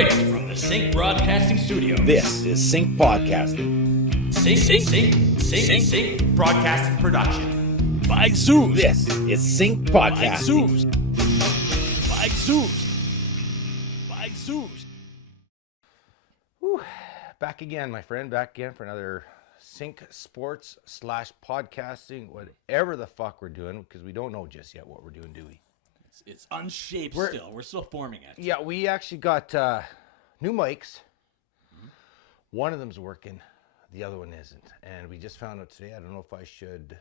Straight from the Sync Broadcasting Studio. This is Sync Podcasting. Sync Broadcasting Production. By Zeus. This is Sync Podcasting. By Zeus. Whew. Back again, my friend. Back again for another Sync Sports / podcasting, whatever the fuck we're doing, because we don't know just yet what we're doing, do we? It's unshaped still. We're still forming it. Yeah, we actually got new mics. Mm-hmm. One of them's working, the other one isn't. And we just found out today, I don't know if I should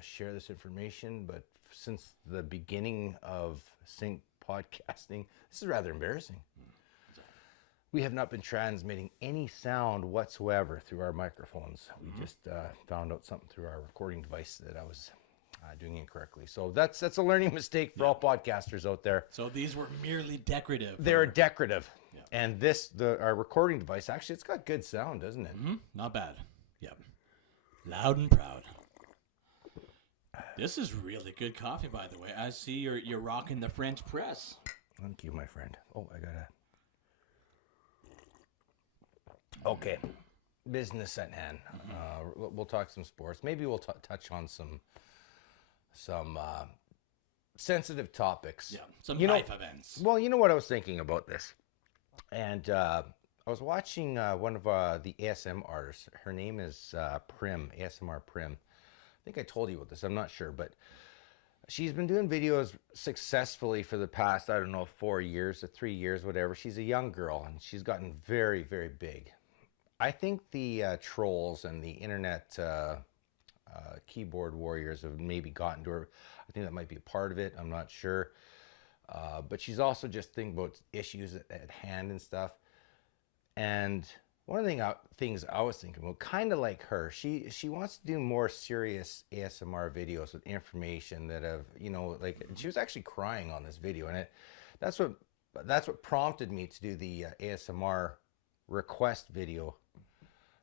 share this information, but since the beginning of Sync Podcasting, this is rather embarrassing. We have not been transmitting any sound whatsoever through our microphones. We just found out something through our recording device that I was doing incorrectly. So that's a learning mistake for all podcasters out there. So these were merely decorative. They're decorative. Yeah. And our recording device, actually, it's got good sound, doesn't it? Mm-hmm. Not bad. Yep. Loud and proud. This is really good coffee, by the way. I see you're rocking the French press. Thank you, my friend. Oh, I gotta... Okay, business at hand. We'll talk some sports. Maybe we'll touch on some sensitive topics. Yeah, some life events. Well, you know what I was thinking about this, and I was watching one of the ASM artists. Her name is Prim, ASMR Prim. I think I told you about this. I'm not sure, but she's been doing videos successfully for the past, I don't know, 4 years or 3 years, whatever. She's a young girl, and she's gotten very, very big. I think the trolls and the internet keyboard warriors have maybe gotten to her. I think that might be a part of it. I'm not sure. But she's also just thinking about issues at hand and stuff. And one of the things I was thinking about, kind of like her, she wants to do more serious ASMR videos with information that have, like, she was actually crying on this video. And that's what prompted me to do the ASMR request video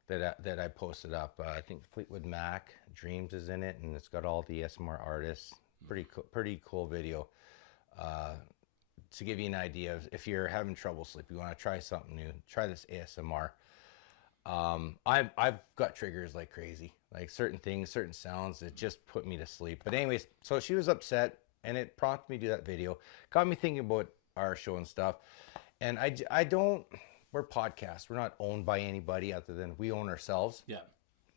that I posted up. I think Fleetwood Mac Dreams is in it, and it's got all the ASMR artists. Pretty cool video. To give you an idea of if you're having trouble sleeping, you want to try something new, try this ASMR. I've got triggers like crazy, like certain things, certain sounds that just put me to sleep. But anyways, so she was upset, and it prompted me to do that video. Got me thinking about our show and stuff. And I don't. We're podcasts. We're not owned by anybody other than we own ourselves. Yeah,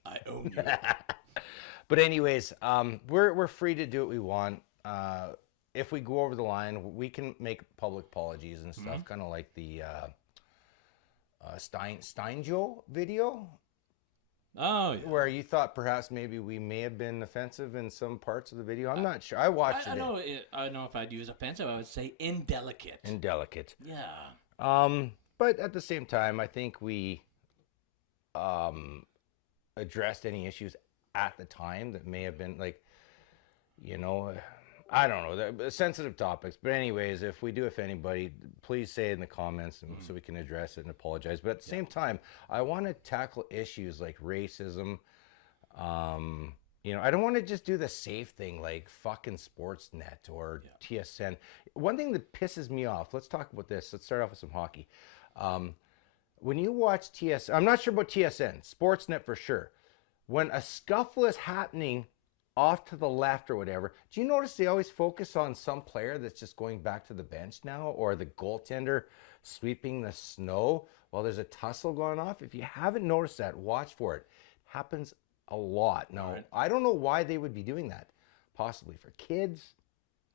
I own you. But anyways, we're free to do what we want. If we go over the line, we can make public apologies and stuff, kind of like the Steinjo video. Oh, yeah. Where you thought perhaps maybe we may have been offensive in some parts of the video. I'm not sure. I watched it. I don't know if I'd use offensive. I would say indelicate. Indelicate. Yeah. But at the same time, I think we addressed any issues at the time that may have been like, I don't know, the sensitive topics. But anyways, if we do offend anybody, please say it in the comments so we can address it and apologize. But at the same time, I want to tackle issues like racism. I don't want to just do the safe thing like fucking Sportsnet or TSN. One thing that pisses me off, let's talk about this. Let's start off with some hockey. When you watch TSN, I'm not sure about TSN, Sportsnet for sure. When a scuffle is happening off to the left or whatever, do you notice they always focus on some player that's just going back to the bench now, or the goaltender sweeping the snow while there's a tussle going off? If you haven't noticed that, watch for it. Happens a lot. Now, I don't know why they would be doing that. Possibly for kids,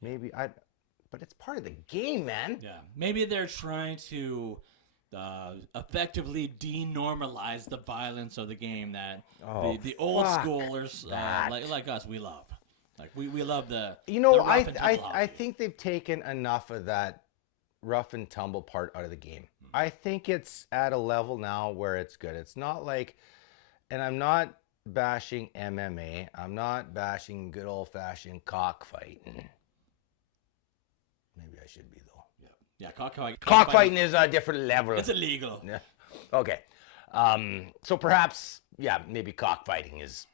maybe. But it's part of the game, man. Yeah, maybe they're trying to effectively denormalize the violence of the game that the old schoolers like us, we love. Like we love the. I think they've taken enough of that rough and tumble part out of the game. I think it's at a level now where it's good. It's not like, and I'm not bashing MMA. I'm not bashing good old fashioned cockfighting. Maybe I should be though. Yeah, cockfighting. Cockfighting is a different level. It's illegal. Yeah. Okay. So perhaps, maybe cockfighting is,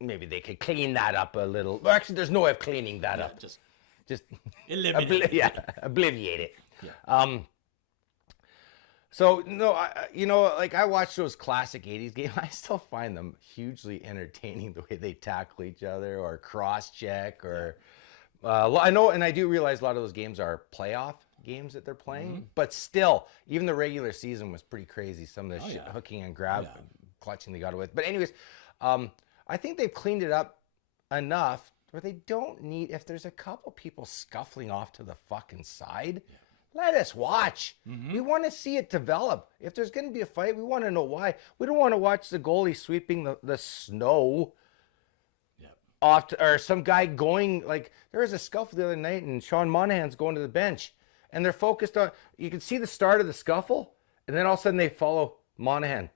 maybe they could clean that up a little. Well, actually, there's no way of cleaning that up. Just eliminate it. Obliviate it. Yeah. So no, like I watch those classic '80s games. I still find them hugely entertaining the way they tackle each other or cross check or. I know, and I do realize a lot of those games are playoff games that they're playing, but still, even the regular season was pretty crazy. Some of the hooking and clutching they got away with. But anyways, I think they've cleaned it up enough where they don't need. If there's a couple people scuffling off to the fucking side. Yeah. Let us watch. We want to see it develop. If there's going to be a fight, we want to know why. We don't want to watch the goalie sweeping the snow off to, or some guy going, like, there was a scuffle the other night and Sean Monahan's going to the bench. And they're focused on, you can see the start of the scuffle, and then all of a sudden they follow Monahan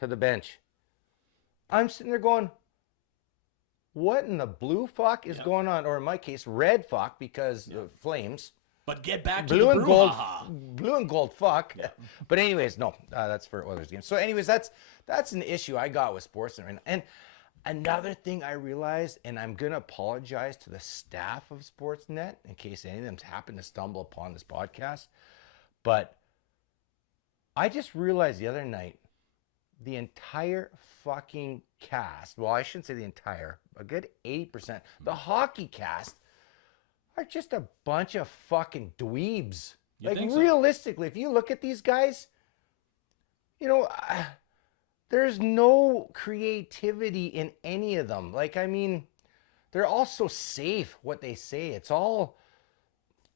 to the bench. I'm sitting there going, what in the blue fuck is going on? Or in my case, red fuck, because the Flames. But get back to blue the and gold, brouhaha. Blue and gold, fuck. Yeah. But anyways, no, that's for Oilers games. So anyways, that's an issue I got with Sportsnet right now. And another thing I realized, and I'm gonna apologize to the staff of Sportsnet in case any of them happen to stumble upon this podcast, but I just realized the other night the entire fucking cast. Well, I shouldn't say the entire. A good 80%. The hockey cast. Are just a bunch of fucking dweebs. Like, realistically, if you look at these guys, there's no creativity in any of them. Like, I mean, they're all so safe what they say. It's all,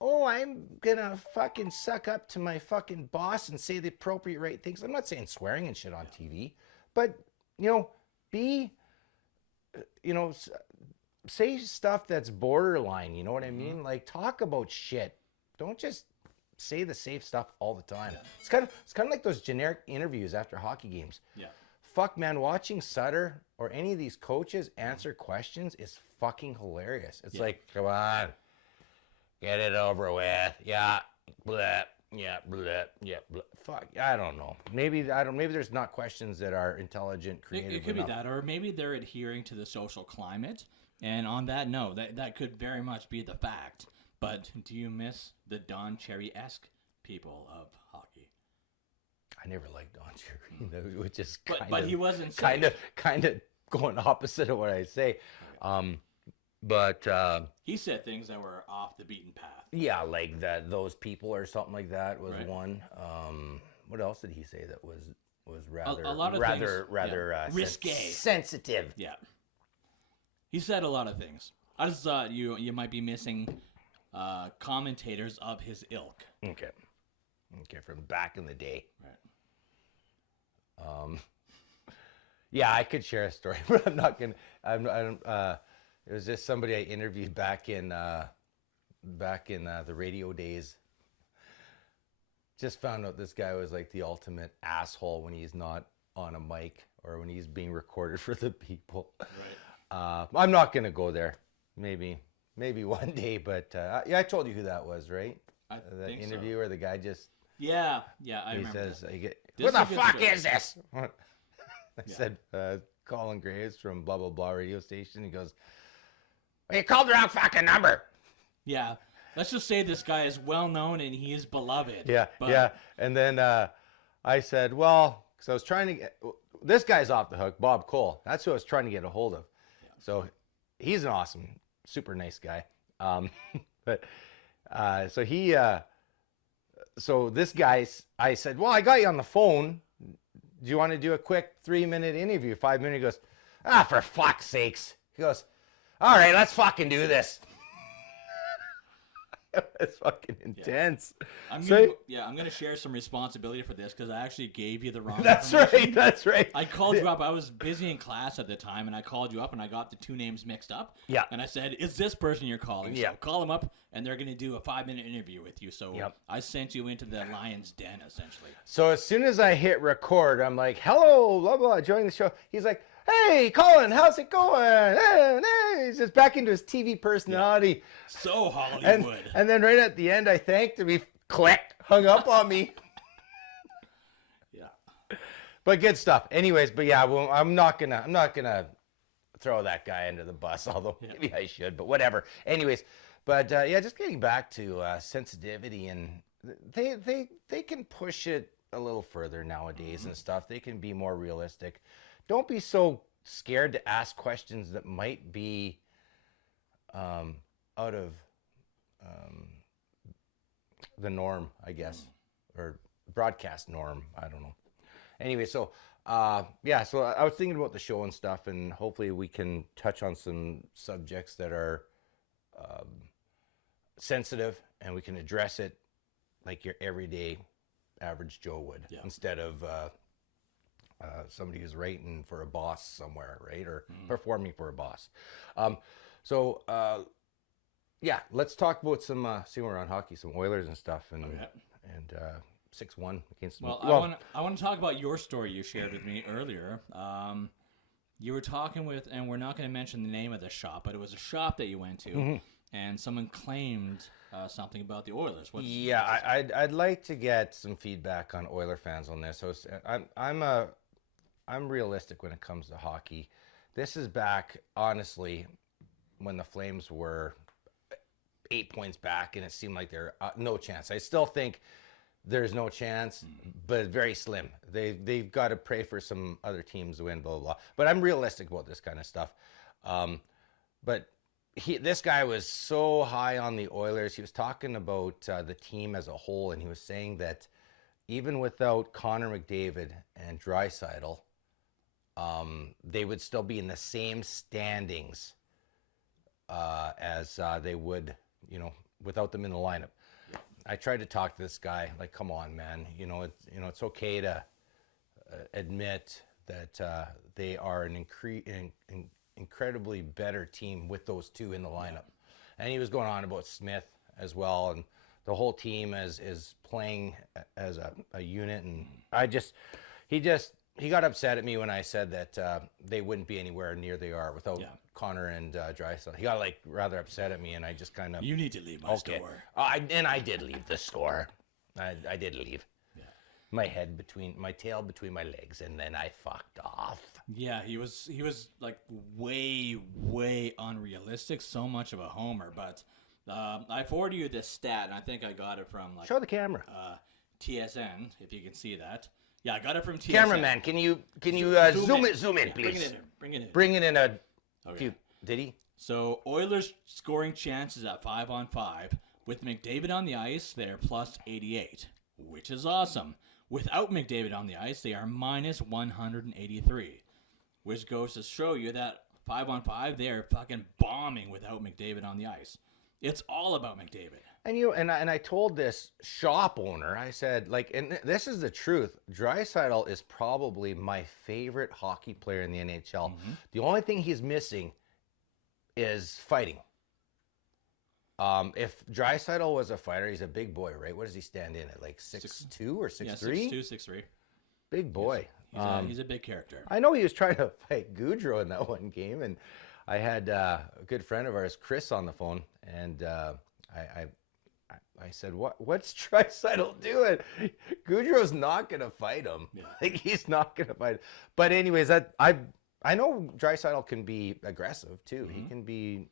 I'm gonna fucking suck up to my fucking boss and say the appropriate right things. I'm not saying swearing and shit on TV, but, say stuff that's borderline, you know what I mean? Like, talk about shit. Don't just say the safe stuff all the time. Yeah. It's kind of like those generic interviews after hockey games. Yeah. Fuck, man, watching Sutter or any of these coaches answer questions is fucking hilarious. It's like, come on, get it over with. Yeah, blah, yeah, blah, yeah, blah. Fuck, I don't know. Maybe there's not questions that are intelligent, creative. It could be that, or maybe they're adhering to the social climate. And on that note, that could very much be the fact. But do you miss the Don Cherry-esque people of hockey? I never liked Don Cherry, which is but he wasn't kind of going opposite of what I say. But he said things that were off the beaten path. Yeah, like those people or something like that was one. What else did he say that was rather a lot of things, risque, sensitive? Yeah. He said a lot of things. I just thought you might be missing commentators of his ilk. Okay, from back in the day. Right. Yeah, I could share a story, but I'm not gonna. It was just somebody I interviewed back in the radio days. Just found out this guy was like the ultimate asshole when he's not on a mic or when he's being recorded for the people. Right. I'm not gonna go there. Maybe one day, but I told you who that was, right? That interview so. where the guy just I remember. Says, "What the fuck is this?" I said, "Colin Graves from blah blah blah radio station." He goes, "Well, you called the wrong fucking number." Yeah, let's just say this guy is well known and he is beloved. Yeah, yeah. And then I said, "Well, because I was trying to get this guy's off the hook, Bob Cole. That's who I was trying to get a hold of." So he's an awesome, super nice guy. So this guy, I said, well, I got you on the phone. Do you want to do a quick 3-minute interview? 5 minutes. He goes, for fuck's sakes. He goes, all right, let's fucking do this. It's fucking intense. I'm gonna share some responsibility for this because I actually gave you the wrong. That's right. I called you up. I was busy in class at the time, and I called you up, and I got the two names mixed up. Yeah. And I said, "Is this person you're calling?" Yeah. So call them up, and they're gonna do a 5-minute interview with you. So I sent you into the lion's den, essentially. So as soon as I hit record, I'm like, "Hello, blah blah," joining the show. He's like, "Hey, Colin, how's it going?" Hey. He's just back into his TV personality. Yeah. So Hollywood. And then right at the end, I thanked him. He hung up on me. Yeah. But good stuff. Anyways, but yeah, well, I'm not gonna throw that guy under the bus. Although maybe I should. But whatever. Anyways, but just getting back to sensitivity, and they can push it a little further nowadays and stuff. They can be more realistic. Don't be so scared to ask questions that might be out of the norm, I guess, or broadcast norm. I don't know. Anyway, so yeah, so I was thinking about the show and stuff, and hopefully we can touch on some subjects that are sensitive, and we can address it like your everyday average Joe would, instead of somebody who's writing for a boss somewhere, right, or performing for a boss. So yeah, let's talk about some see we're on hockey, some Oilers and stuff, and 6-1 against. Well, I want to talk about your story you shared with me earlier. You were talking with, and we're not going to mention the name of the shop, but it was a shop that you went to, and someone claimed something about the Oilers. I'd like to get some feedback on Oiler fans on this. So I'm realistic when it comes to hockey. This is back, honestly, when the Flames were 8 points back, and it seemed like there no chance. I still think there's no chance, but very slim. They've got to pray for some other teams to win, blah, blah, blah. But I'm realistic about this kind of stuff. But this guy was so high on the Oilers. He was talking about the team as a whole, and he was saying that even without Connor McDavid and Draisaitl, they would still be in the same standings as they would, without them in the lineup. I tried to talk to this guy, like, come on, man. It's okay to admit that they are an incredibly better team with those two in the lineup. And he was going on about Smith as well, and the whole team is playing as a unit. And he got upset at me when I said that they wouldn't be anywhere near they are without Connor and Draisaitl. He got rather upset at me, and I just kind of... You need to leave my store. I did leave the store. I did leave. Yeah. My tail between my legs, and then I fucked off. Yeah, he was like way, way unrealistic, so much of a homer. But I forwarded you this stat, and I think I got it from show the camera. TSN, if you can see that. Yeah, I got it from TSN. Cameraman, can you zoom in, please? Bring it in a few. Did he? So Oilers scoring chances at 5-on-5 with McDavid on the ice. They're plus 88, which is awesome. Without McDavid on the ice, they are minus 183, which goes to show you that 5-on-5 they are fucking bombing without McDavid on the ice. It's all about McDavid. And I told this shop owner, I said, and this is the truth, Draisaitl is probably my favorite hockey player in the NHL. The only thing he's missing is fighting. If Draisaitl was a fighter, he's a big boy, right? What does he stand in at, 6'2" or 6'3"? Yeah, 6'2", 6'3". Big boy. He's a big character. I know he was trying to fight Gaudreau in that one game, and I had a good friend of ours, Chris, on the phone, and I said, what's Draisaitl doing? Gaudreau's not going to fight him. Yeah. He's not going to fight. But anyways, I know Draisaitl can be aggressive, too. He can be,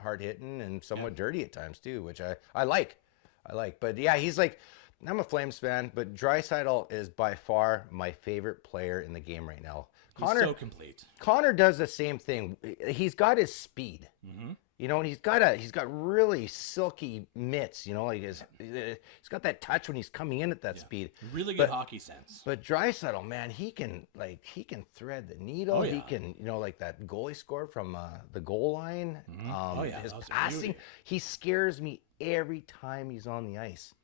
hard-hitting and somewhat dirty at times, too, which I like. But, yeah, he's I'm a Flames fan, but Draisaitl is by far my favorite player in the game right now. He's so complete. Connor does the same thing. He's got his speed. And he's got really silky mitts. He's got that touch when he's coming in at that speed. Really good hockey sense. But Draisaitl, man, he can thread the needle. He can, that goal he scored from the goal line. His passing, he scares me every time he's on the ice.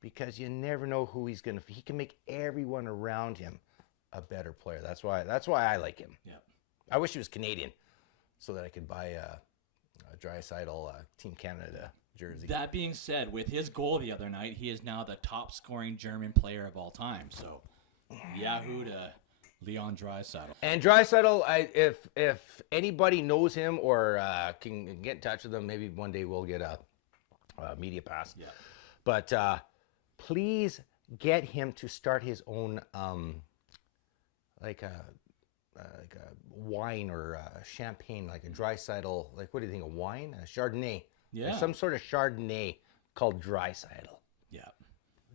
Because you never know who he can make everyone around him a better player. That's why I like him. Yeah. I wish he was Canadian so that I could buy a Draisaitl Team Canada jersey. That being said, with his goal the other night, he is now the top scoring German player of all time. So, Yahoo to Leon Draisaitl. And Draisaitl, if anybody knows him or can get in touch with him, maybe one day we'll get a media pass. Yeah. But please get him to start his own like a wine or a champagne, like a Draisaitl, what do you think, a wine? A Chardonnay. Yeah. Some sort of Chardonnay called Draisaitl. Yeah.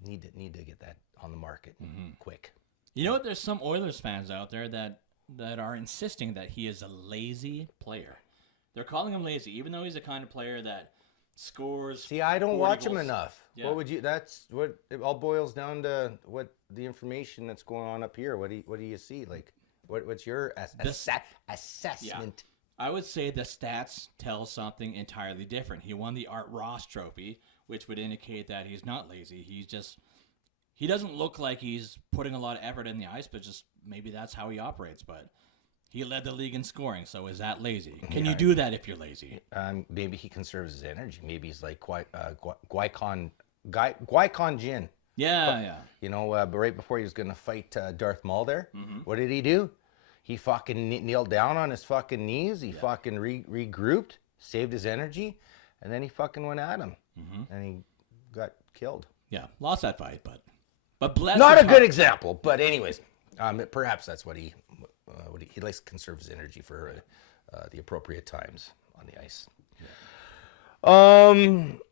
Need to get that on the market quick. You know what? There's some Oilers fans out there that are insisting that he is a lazy player. They're calling him lazy, even though he's the kind of player that scores. See, I don't watch him goals. enough. Yeah. What would you? That's what it all boils down to. What the information that's going on up here? What do you see? Like, what's your assessment? Yeah. I would say the stats tell something entirely different. He won the Art Ross Trophy, which would indicate that he's not lazy. He doesn't look like he's putting a lot of effort in the ice, but just maybe that's how he operates. But he led the league in scoring, so is that lazy? Can you do that if you're lazy? Maybe he conserves his energy. Maybe he's like Qui-Gon Jinn. Yeah. You know, but right before he was going to fight Darth Maul there, what did he do? He fucking kneeled down on his fucking knees. He fucking regrouped, saved his energy, and then he fucking went at him. And he got killed. Yeah, lost that fight, but bless Not his a heart. good example, but anyways, perhaps that's what he likes to conserve his energy for the appropriate times on the ice.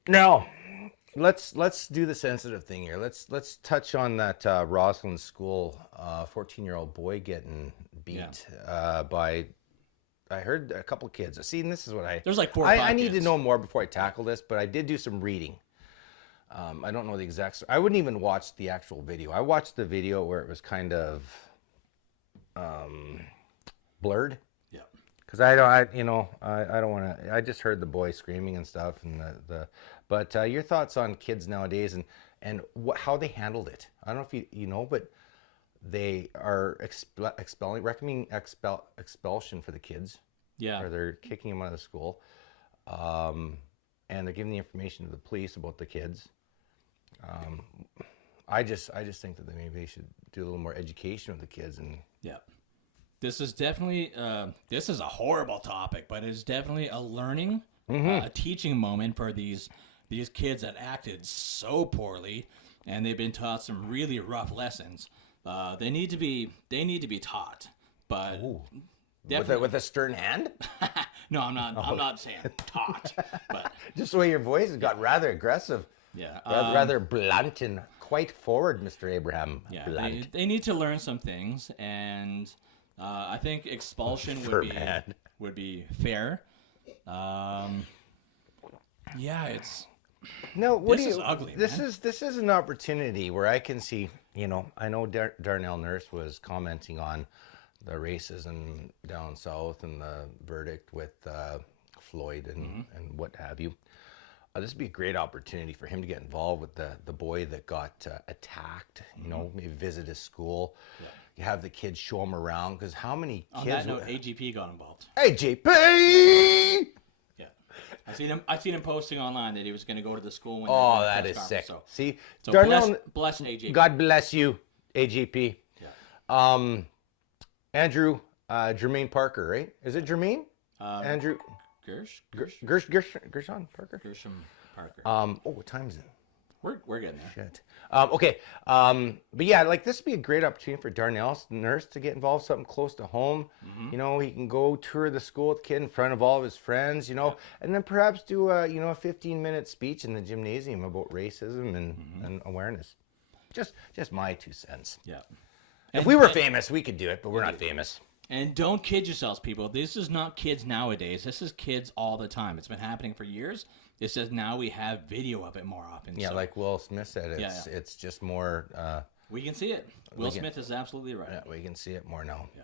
Now let's do the sensitive thing here. Let's touch on that Roslyn School 14-year-old boy getting beat by. I heard a couple kids. See, and this is what There's like 4 or 5 I need kids. to know more before I tackle this, but I did do some reading. I don't know the exact. I wouldn't even watch the actual video. I watched the video where it was kind of blurred. Yeah. Because I don't want to. I just heard the boy screaming and stuff, and But your thoughts on kids nowadays and how they handled it? I don't know if you know, but they are recommending expulsion for the kids. Yeah. Or they're kicking them out of the school, and they're giving the information to the police about the kids. I just think that maybe they should do a little more education with the kids and. Yeah. This is definitely this is a horrible topic, but it's definitely a learning, a teaching moment for these kids that acted so poorly, and they've been taught some really rough lessons. They need to be taught, but with a stern hand. No, I'm not saying taught, but just the way your voice has got rather aggressive. Yeah, rather blunt and quite forward, Mr. Abraham. Yeah, they need to learn some things, and I think expulsion would be fair. Yeah, it's no. This is ugly. This is an opportunity where I can see. You know, I know Darnell Nurse was commenting on the racism down south and the verdict with Floyd and what have you. This would be a great opportunity for him to get involved with the boy that got attacked. You know, maybe visit his school. Yeah. You have the kids show him around, because how many kids? On that note, AGP got involved. AGP. Yeah, I seen him posting online that he was going to go to the school. When that is sick. So, see, Darnell, bless AGP. God bless you, AGP. Yeah. Andrew, Jermaine Parker, right? Is it Jermaine? Andrew. Gershon Parker. Gershon Parker. What time is it? We're getting there. Shit. Okay. But yeah, like this would be a great opportunity for Darnell Nurse to get involved, something close to home. You know, he can go tour the school with the kid in front of all of his friends. You know, and then perhaps do a 15-minute speech in the gymnasium about racism and awareness. Just my 2 cents. Yeah. If we were famous, we could do it, but we're not famous. And don't kid yourselves, people. This is not kids nowadays. This is kids all the time. It's been happening for years. It's just now we have video of it more often. Yeah, so, like Will Smith said, it's just more... we can see it. Will Smith is absolutely right. Yeah, we can see it more now. Yeah.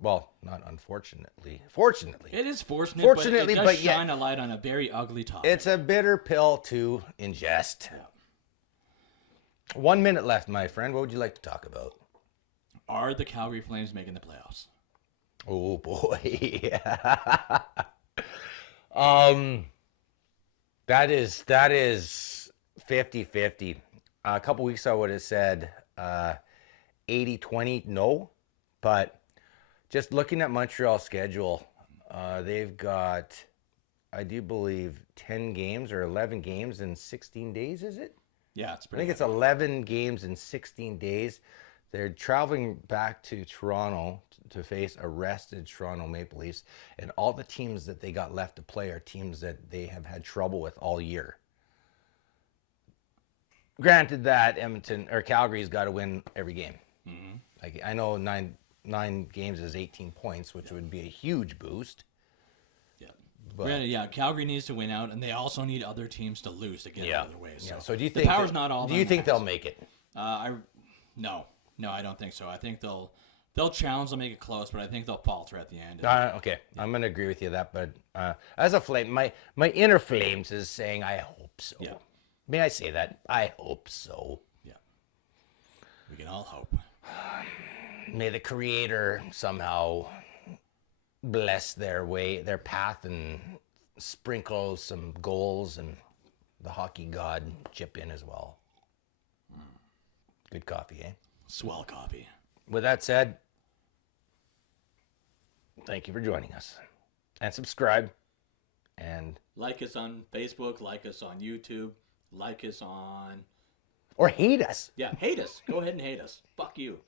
Well, not unfortunately. Fortunately. It is fortunate, Fortunately, but it does shine a light on a very ugly topic. It's a bitter pill to ingest. Yeah. 1 minute left, my friend. What would you like to talk about? Are the Calgary Flames making the playoffs? Oh boy. That is 50-50. A couple weeks I would have said 80-20 no, but just looking at Montreal's schedule, they've got, I do believe, 10 games or 11 games in 16 days, is it? Yeah, it's I pretty think it's 11 games in 16 days. They're traveling back to Toronto to face a rested Toronto Maple Leafs, and all the teams that they got left to play are teams that they have had trouble with all year. granted that Edmonton or Calgary's got to win every game. Mm-hmm. Like I know nine games is 18 points, which would be a huge boost. Yeah. But, Granted, yeah, Calgary needs to win out, and they also need other teams to lose to get out of their way. So, so do you the think power's not all? Do you think they'll make it? No, I don't think so. I think they'll challenge, they'll make it close, but I think they'll falter at the end. Okay, yeah. I'm gonna agree with you that, but as a Flame, my inner Flames is saying I hope so. Yeah. May I say that? I hope so. Yeah. We can all hope. May the Creator somehow bless their path, and sprinkle some goals, and the hockey god chip in as well. Good coffee, eh? Swell coffee. With that said, thank you for joining us. And subscribe. And like us on Facebook, like us on YouTube, like us on... Or hate us. Yeah, hate us. Go ahead and hate us. Fuck you.